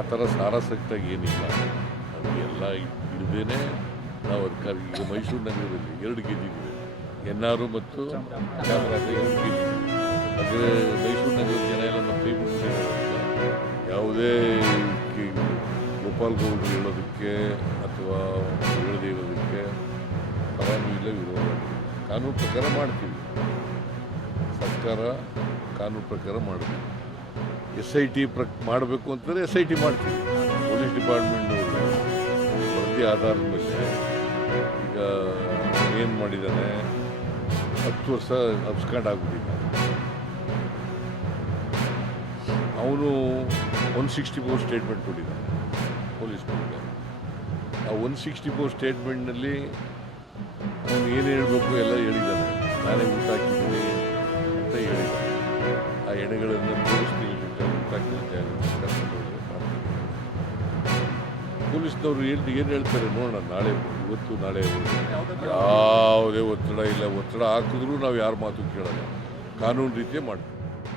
ಆ ಥರ ಸಾರಾಸಕ್ತಾಗಿ ಏನಿಲ್ಲ. ನಮಗೆಲ್ಲ ಹಿಡ್ದೇ ನಾವು ಅಧಿಕಾರ. ಈಗ ಮೈಸೂರು ನಗರದಲ್ಲಿ 2 ಗೆದ್ದಿದ್ದೀವಿ, ಎನ್.ಆರ್. ಮತ್ತು ಚಾಮರಾಜ 2 ಗೆದ್ದಿದ್ದೀವಿ. ಆದರೆ ಮೈಸೂರು ನಗರದ ಜನ ಎಲ್ಲ ನಮ್ಮ ಕೈ ಬಿಟ್ಟಿರೋದ್ರಿಂದ ಯಾವುದೇ ಗೋಪಾಲ್ ಗೌಡರು ಹೇಳೋದಕ್ಕೆ ಅಥವಾ ಹೇಳದೇ ಇರೋದಕ್ಕೆ ಪರನೂ ಇಲ್ಲ, ವಿರೋಧ ಇಲ್ಲ. ಕಾನೂನು ಪ್ರಕಾರ ಮಾಡ್ತೀವಿ, ಸರ್ಕಾರ ಕಾನೂನು ಪ್ರಕಾರ ಮಾಡ್ತೀವಿ. SIT ಮಾಡಬೇಕು ಅಂತಂದರೆ SIT ಮಾಡ್ತೀವಿ. ಪೊಲೀಸ್ ಡಿಪಾರ್ಟ್ಮೆಂಟ್ನವರು ವರದಿ ಆಧಾರದ ಮೇಲೆ ಈಗ ಏನು ಮಾಡಿದ್ದಾನೆ, 10 ವರ್ಷ ಅಬ್ಸ್ಕಾಂಡ್ ಆಗಿಬಿಟ್ಟಿದ್ದಾನೆ. ಅವನು 164 ಸ್ಟೇಟ್ಮೆಂಟ್ ಕೊಟ್ಟಿದ್ದಾನೆ ಪೊಲೀಸ್ನವ್ರಿಗೆ. ಆ 164 ಸ್ಟೇಟ್ಮೆಂಟ್ನಲ್ಲಿ ಅವನು ಏನು ಹೇಳಬೇಕು ಎಲ್ಲ ಹೇಳಿದ್ದಾನೆ. ನಾನೇ ಊಟ ಹಾಕಿದ್ದೀನಿ ಅಂತ ಹೇಳಿದ್ದಾನೆ. ಆ ಎಣೆಗಳನ್ನು ತೋರಿಸ್ತೀನಿ, ಊಟ ಹಾಕಿದ್ದೆ ಪೊಲೀಸ್ನವರು ಏನು ಹೇಳ್ತಾರೆ ನೋಡೋಣ. ನಾಳೆ ಇವತ್ತು ನಾಳೆ ಯಾವುದೇ ಒತ್ತಡ ಇಲ್ಲ. ಒತ್ತಡ ಹಾಕಿದ್ರೂ ನಾವು ಯಾರ ಮಾತು ಕೇಳೋಲ್ಲ, ಕಾನೂನು ರೀತಿಯೇ ಮಾಡ್ತೀವಿ.